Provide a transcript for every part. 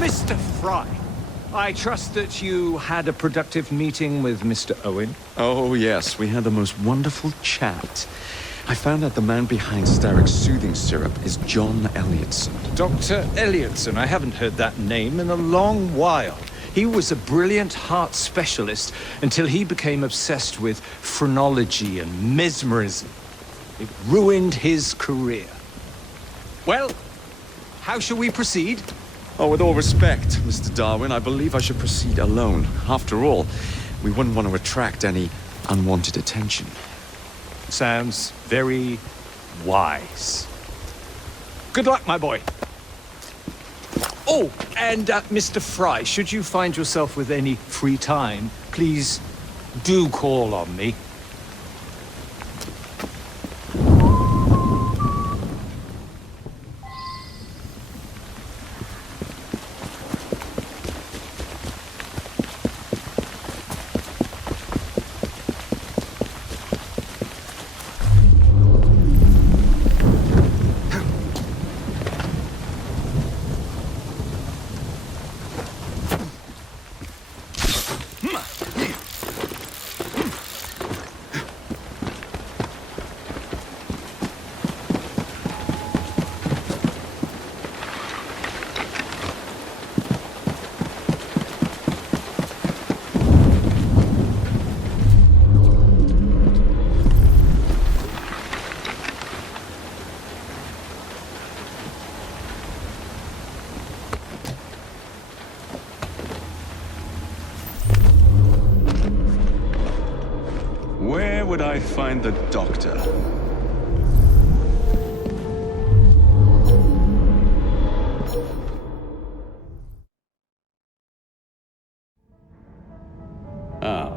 Mr. Fry, I trust that you had a productive meeting with Mr. Owen. Oh, yes, we had the most wonderful chat. I found out the man behind Starrick's soothing syrup is John Elliotson. Dr. Elliotson, I haven't heard that name in a long while. He was a brilliant heart specialist until he became obsessed with phrenology and mesmerism. It ruined his career. Well, how shall we proceed? Oh, with all respect, Mr. Darwin, I believe I should proceed alone. After all, we wouldn't want to attract any unwanted attention. Sounds very wise. Good luck, my boy. Oh, and Mr. Fry, should you find yourself with any free time, please do call on me. Where would I find the doctor? Ah.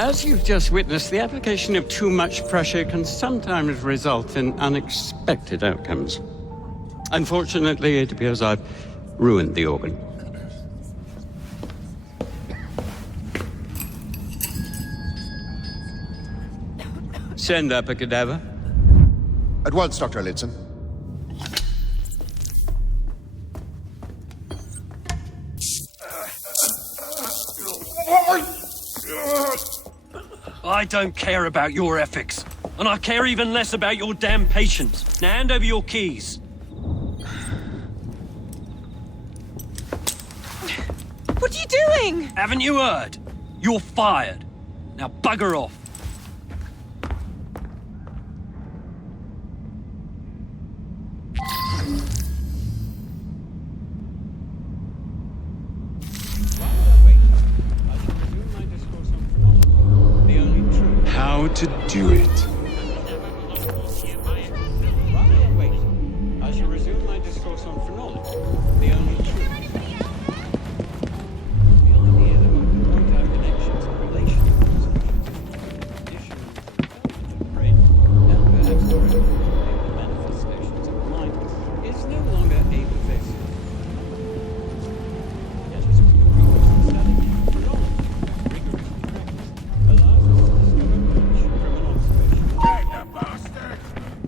As you've just witnessed, the application of too much pressure can sometimes result in unexpected outcomes. Unfortunately, it appears I've ruined the organ. Send up a cadaver. At once, Dr. Elliotson. I don't care about your ethics. And I care even less about your damn patients. Now hand over your keys. What are you doing? Haven't you heard? You're fired. Now bugger off. How to do it. I shall resume my discourse on phrenology, the only truth. The idea that we can point out connections and relationships, conditions, the brain, and perhaps the manifestations of the mind, is no longer a pervasive. Yet as we progress in study, phrenology, rigorous practice, allows us to discover much from an observation.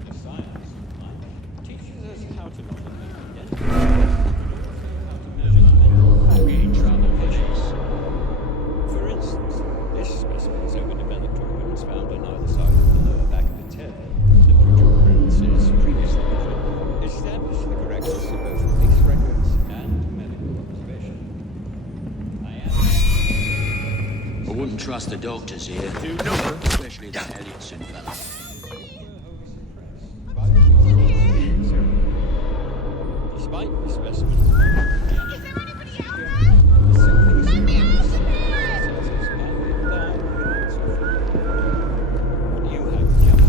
The science of mind teaches us how to not only identify, but also how to measure the mental gauge rather patients. For instance, this specimen's overdeveloped organs found on either side of the lower back of its head, the protuberances previously measured, establish the correctness of both police records and medical observation. I wouldn't trust the doctors here, especially the Elliotson fella. Despite the specimens. You have just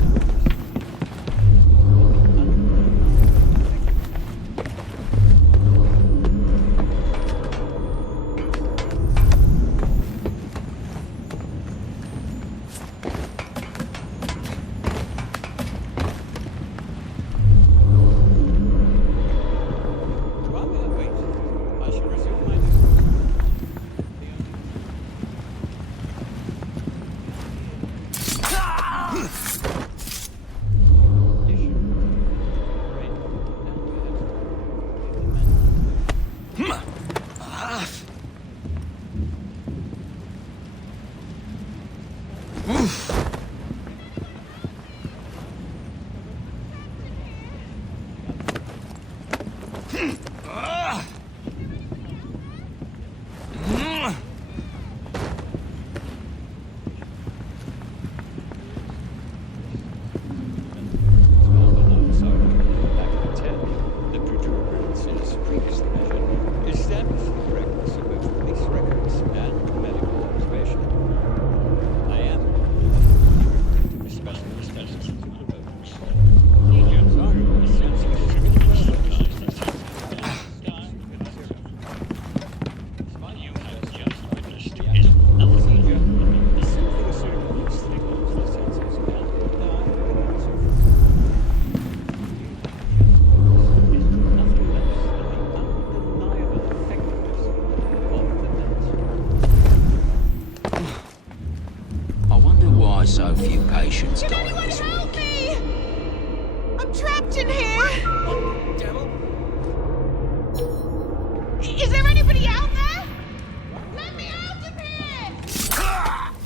I wonder why so few patients Can die anyone this help week. me? I'm trapped in here. Is there anybody out there? Let me out of here!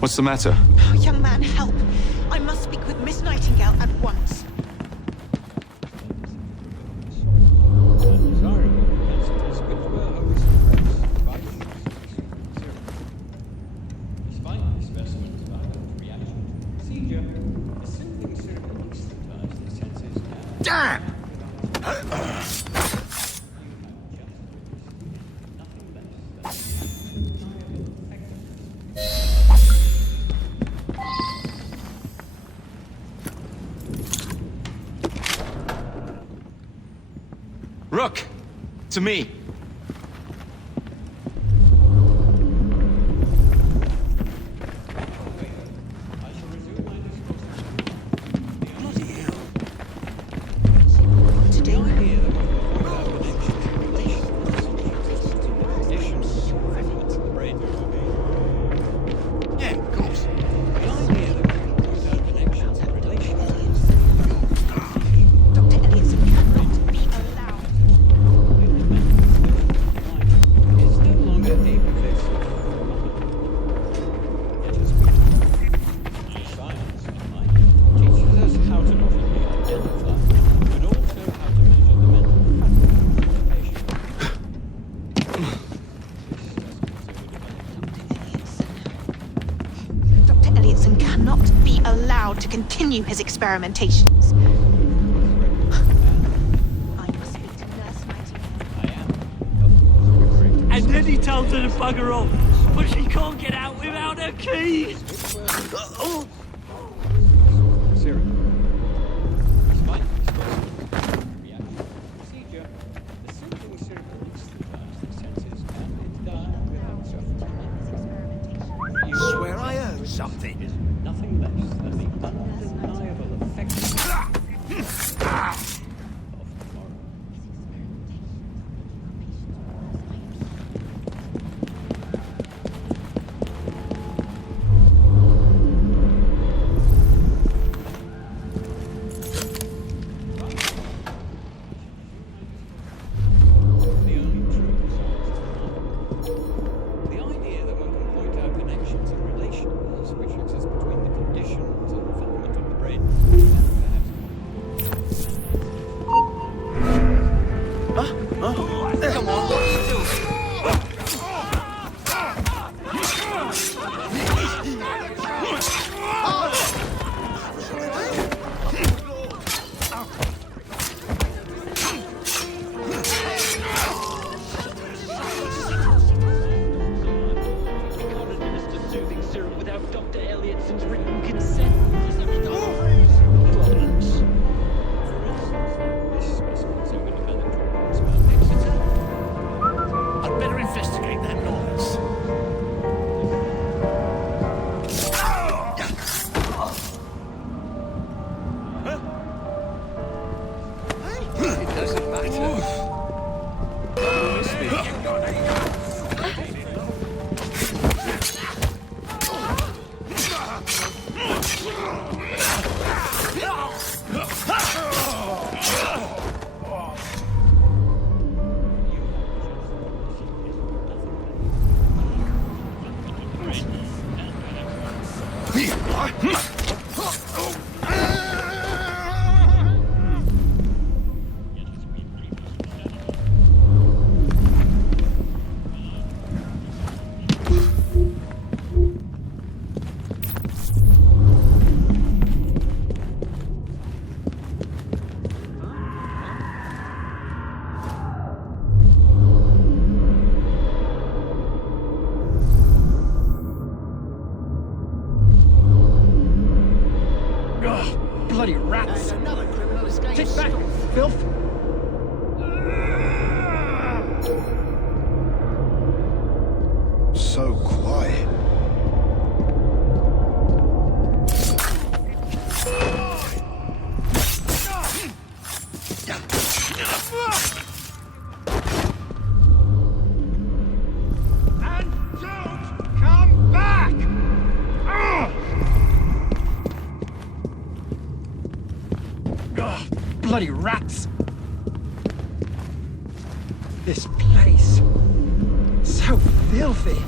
What's the matter? Oh, young man, help. I must speak with Miss Nightingale at once. Desirable capacities which were always suppressed by despite the specimen's violent reaction to procedure, a soothing syrup anesthetize the senses now. Damn! Rook! To me! To do? Yeah, of course. Dr. Elliotson cannot be allowed. Dr. Elliotson cannot be allowed to continue his experimentations. I must speak to Nurse Nightingale. And then he tells her to bugger off, but she can't get out without her key. Swear I heard something. Nothing less than the undeniable effect of tomorrow. The only true science to the idea that one can point out connections and relations which exist between the conditions and fundamental of the brain Bloody rats! And another criminal escapes. Sit back, filth! So quiet. And don't come back! Bloody rats! This place. So filthy.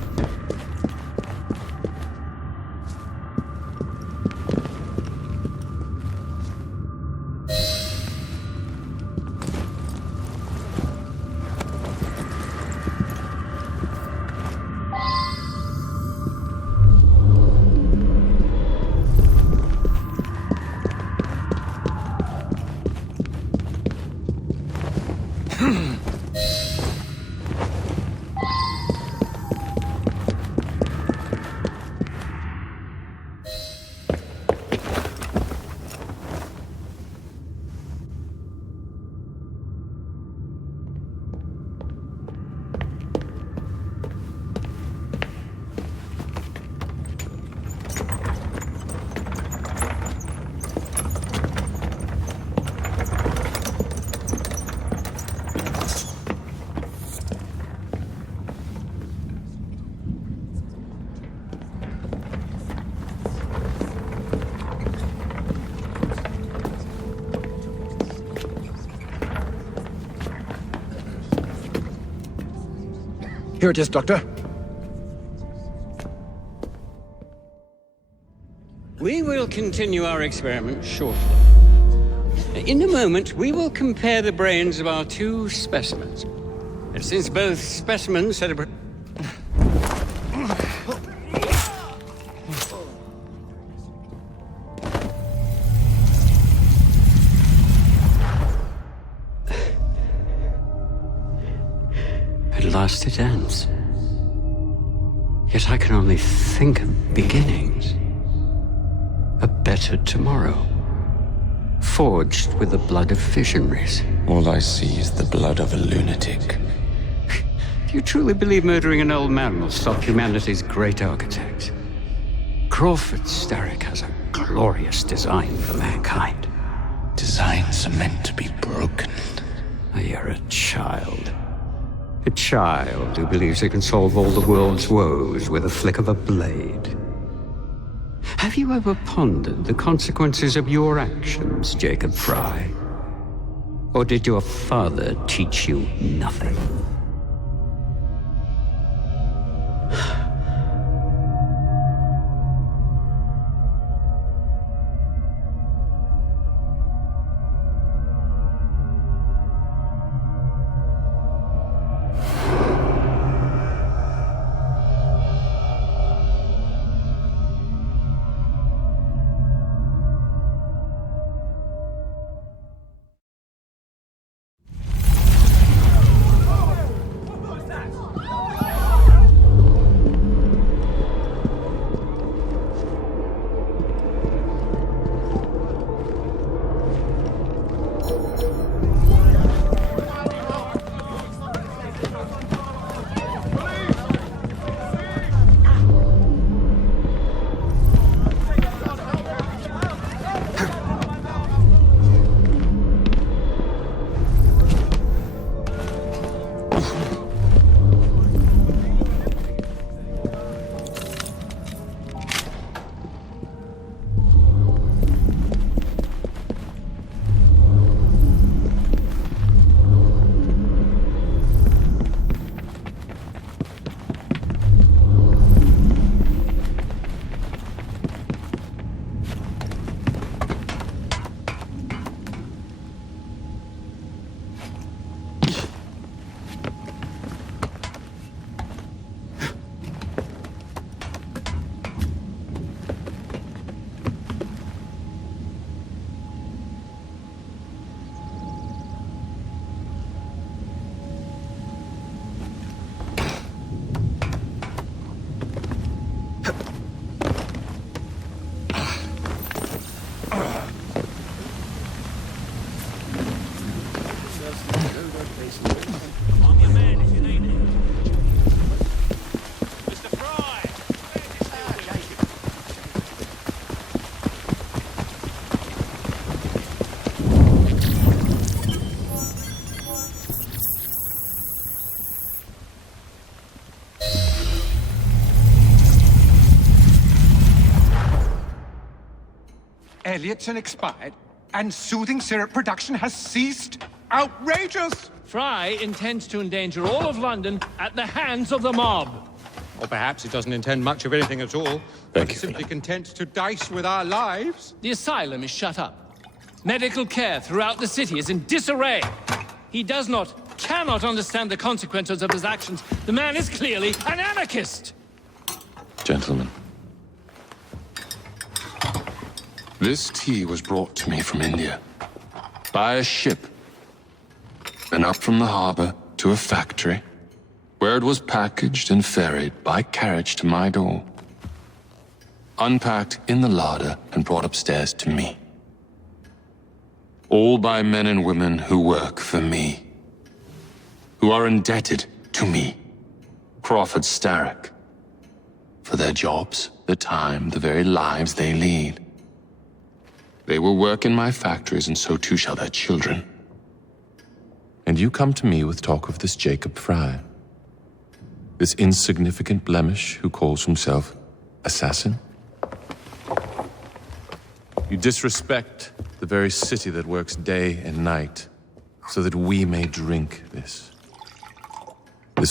Here it is, Doctor. We will continue our experiment shortly. In a moment, we will compare the brains of our two specimens. And since both specimens had a... At last it ends. Yet I can only think of beginnings. A better tomorrow. Forged with the blood of visionaries. All I see is the blood of a lunatic. Do you truly believe murdering an old man will stop humanity's great architect? Crawford Starrick has a glorious design for mankind. Designs are meant to be broken. You're a child. A child who believes it can solve all the world's woes with a flick of a blade. Have you ever pondered the consequences of your actions, Jacob Fry? Or did your father teach you nothing? Elliotson expired, and soothing syrup production has ceased? Outrageous! Fry intends to endanger all of London at the hands of the mob. Or perhaps it doesn't intend much of anything at all. Thank you. It's simply content to dice with our lives. The asylum is shut up. Medical care throughout the city is in disarray. He cannot understand the consequences of his actions. The man is clearly an anarchist! Gentlemen. This tea was brought to me from India. By a ship. Then up from the harbor to a factory, where it was packaged and ferried by carriage to my door. Unpacked in the larder and brought upstairs to me. All by men and women who work for me. Who are indebted to me, Crawford Starrick, for their jobs, the time, the very lives they lead. They will work in my factories, and so too shall their children. And you come to me with talk of this Jacob Fry, this insignificant blemish who calls himself assassin? You disrespect the very city that works day and night so that we may drink this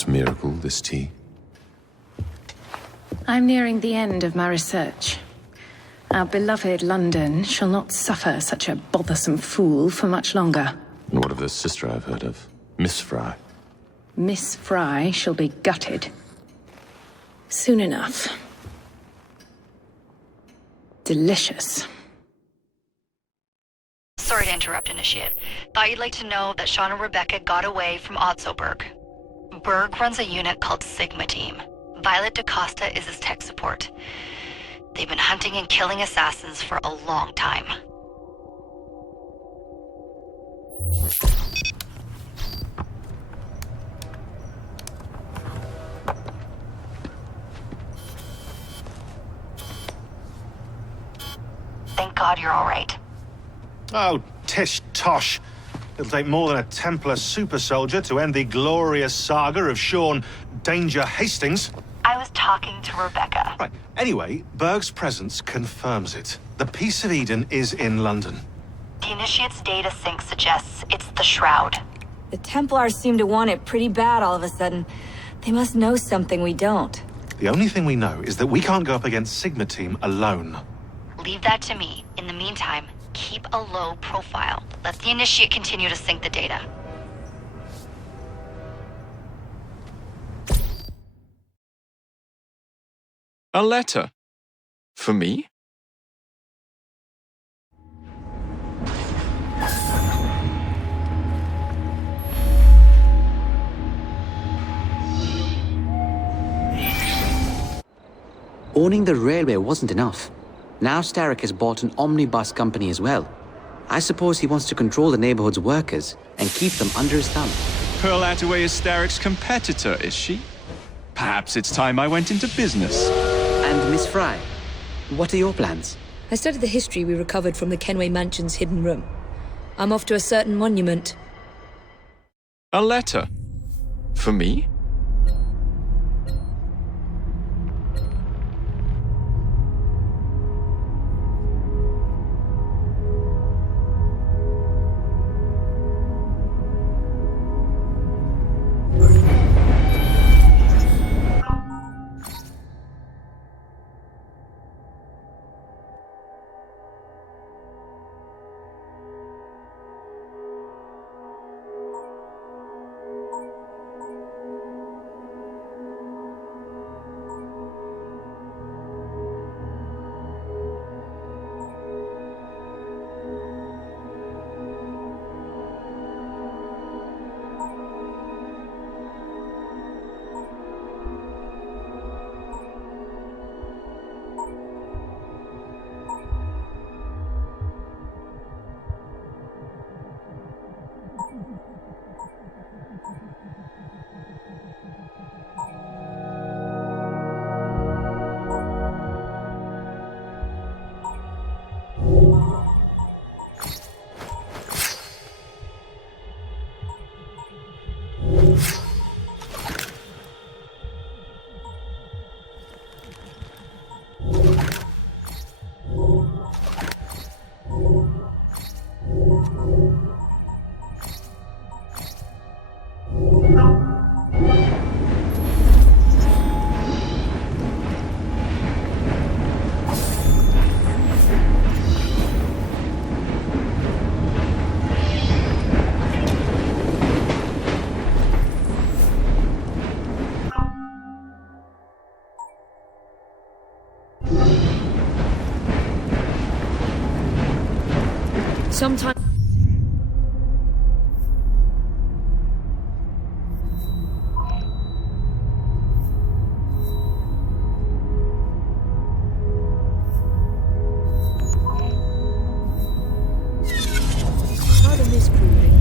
miracle, this tea. I'm nearing the end of my research. Our beloved London shall not suffer such a bothersome fool for much longer. And what of the sister I've heard of, Miss Fry? Miss Fry shall be gutted. Soon enough. Delicious. Sorry to interrupt, Initiate. Thought you'd like to know that Sean and Rebecca got away from Otzoberg. Berg runs a unit called Sigma Team. Violet DaCosta is his tech support. They've been hunting and killing assassins for a long time. Thank God you're all right. Oh, tish tosh. It'll take more than a Templar super soldier to end the glorious saga of Sean Danger Hastings. I was talking to Rebecca. Right. Anyway, Berg's presence confirms it. The Peace of Eden is in London. The Initiate's data sync suggests it's the Shroud. The Templars seem to want it pretty bad all of a sudden. They must know something we don't. The only thing we know is that we can't go up against Sigma Team alone. Leave that to me. In the meantime, keep a low profile. Let the Initiate continue to sync the data. A letter? For me? Owning the railway wasn't enough. Now Starrick has bought an omnibus company as well. I suppose he wants to control the neighborhood's workers and keep them under his thumb. Pearl Attaway is Starrick's competitor, is she? Perhaps it's time I went into business. And Miss Fry, what are your plans? I studied the history we recovered from the Kenway Mansion's hidden room. I'm off to a certain monument. A letter? For me? Sometimes... Pardon this proving.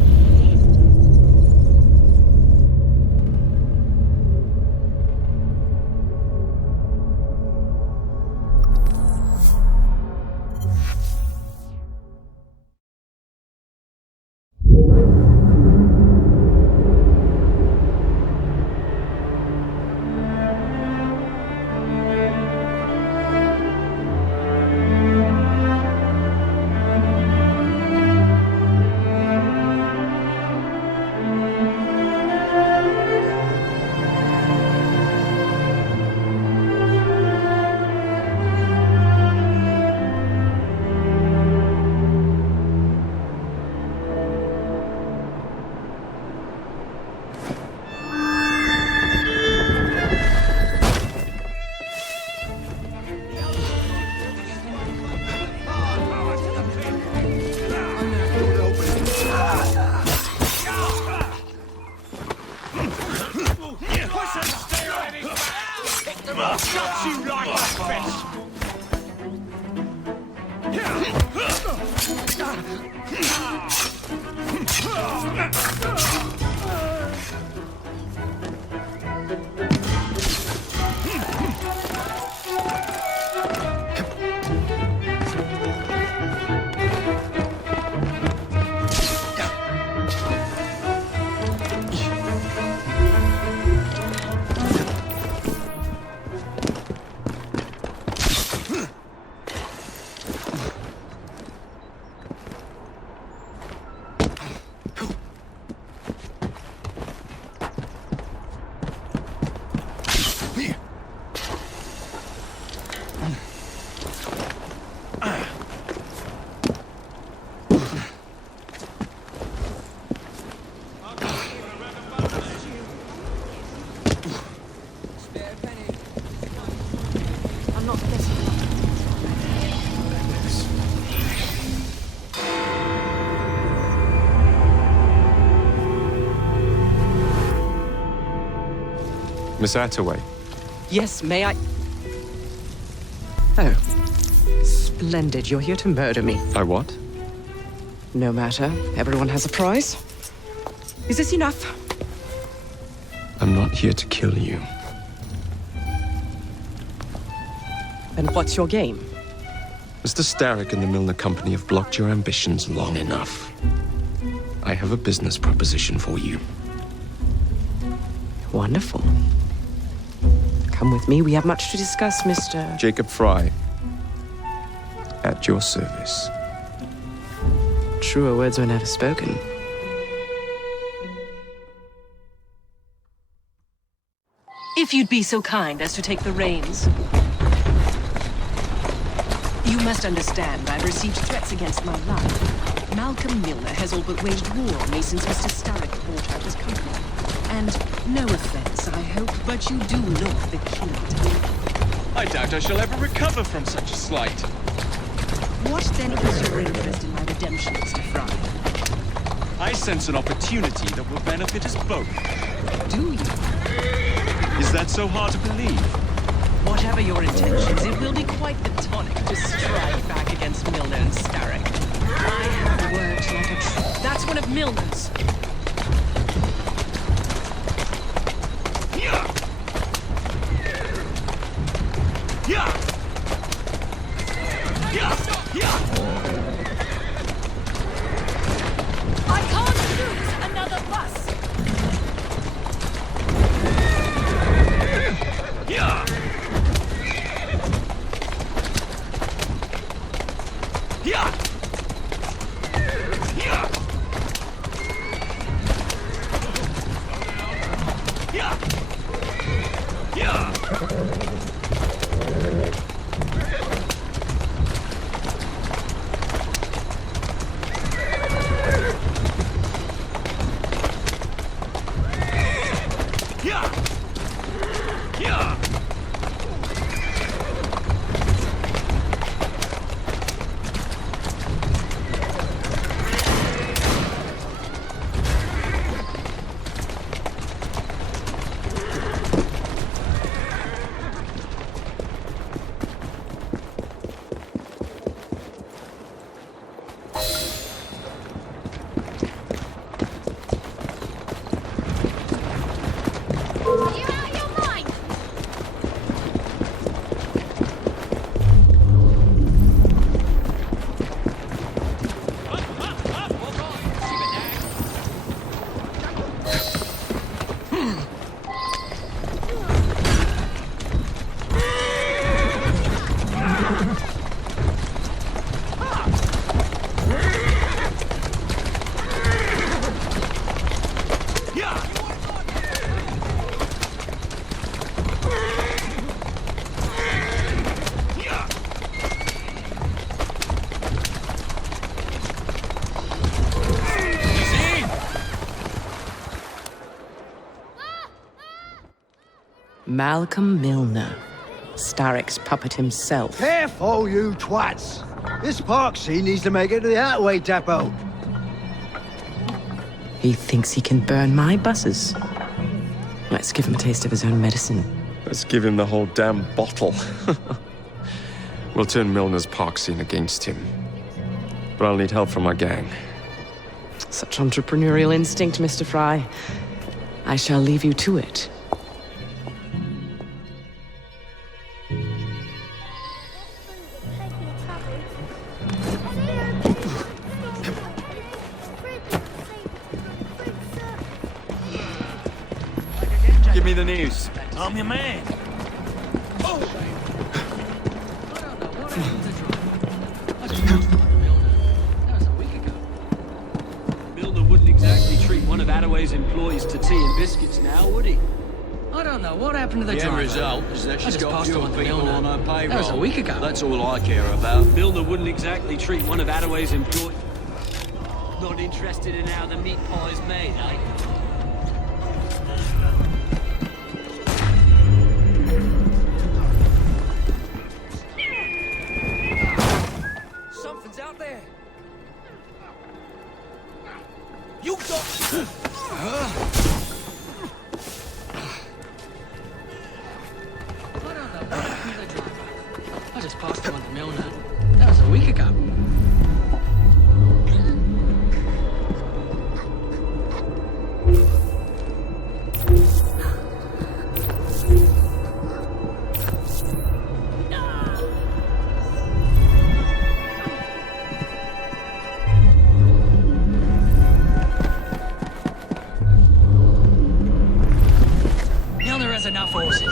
Miss Attaway. Yes, may I? Oh. Splendid. You're here to murder me. I what? No matter. Everyone has a price. Is this enough? I'm not here to kill you. And what's your game? Mr. Starrick and the Milner Company have blocked your ambitions long enough. I have a business proposition for you. Wonderful. Come with me. We have much to discuss, Mr. Jacob Fry. At your service. Truer words were never spoken. If you'd be so kind as to take the reins. You must understand, I've received threats against my life. Malcolm Milner has all but waged war on me since Mr. Starrick bought out his company. And no offense, I hope, but you do look the kid. I doubt I shall ever recover from such a slight. What then is your interest in my redemption, Mr. Fry? I sense an opportunity that will benefit us both. Do you? Is that so hard to believe? Whatever your intentions, it will be quite the tonic to strike back against Milner and Starrick. I have worked like a tree. That's one of Milner's. I can't lose another bus! Malcolm Milner, Starrick's puppet himself. Careful, you twats! This Parksy needs to make it to the Hathaway depot. He thinks he can burn my buses. Let's give him a taste of his own medicine. Let's give him the whole damn bottle. We'll turn Milner's park scene against him. But I'll need help from my gang. Such entrepreneurial instinct, Mr. Fry. I shall leave you to it. Give me the news. I'm your man. Milner wouldn't exactly treat one of Attaway's employees to tea and biscuits now, would he? I don't know what happened to the The end driver. result is that I she's just got passed fewer on to people Milner. on her payroll. That was a week ago. That's all I care about. Milner wouldn't exactly treat one of Attaway's employees. Not interested in how the meat pie's made, eh? Something's out there. You got... I just passed him on to Milner. That was a week ago. Milner has enough horses.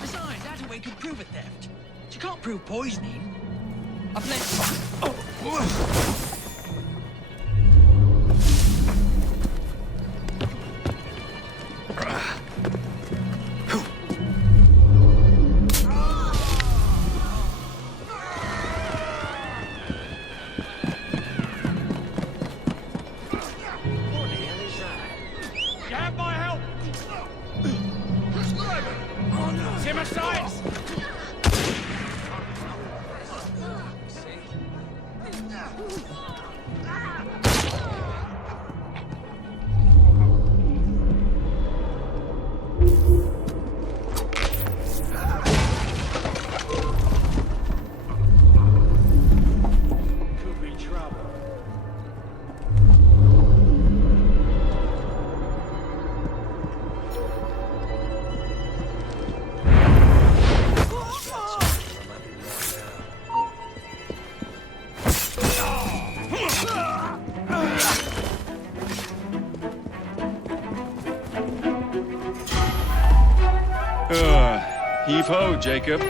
Besides, Attaway could prove a theft. She can't prove poisoning. I've let... Oh. You have my help! Zimmer sides! Could be trouble. Heave-ho, Jacob.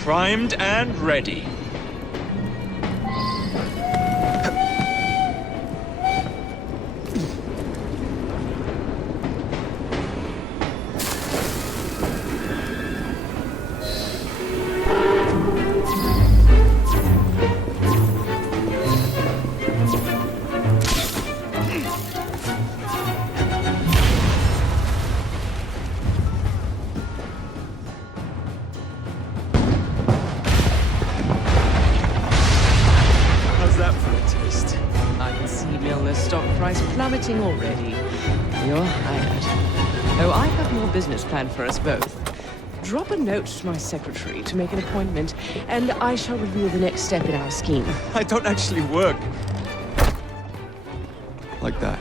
Primed and ready. How's that for a taste? I can see Milner's stock price plummeting already. You're hired. Oh, I have more business planned for us both. Drop a note to my secretary to make an appointment, and I shall reveal the next step in our scheme. I don't actually work like that.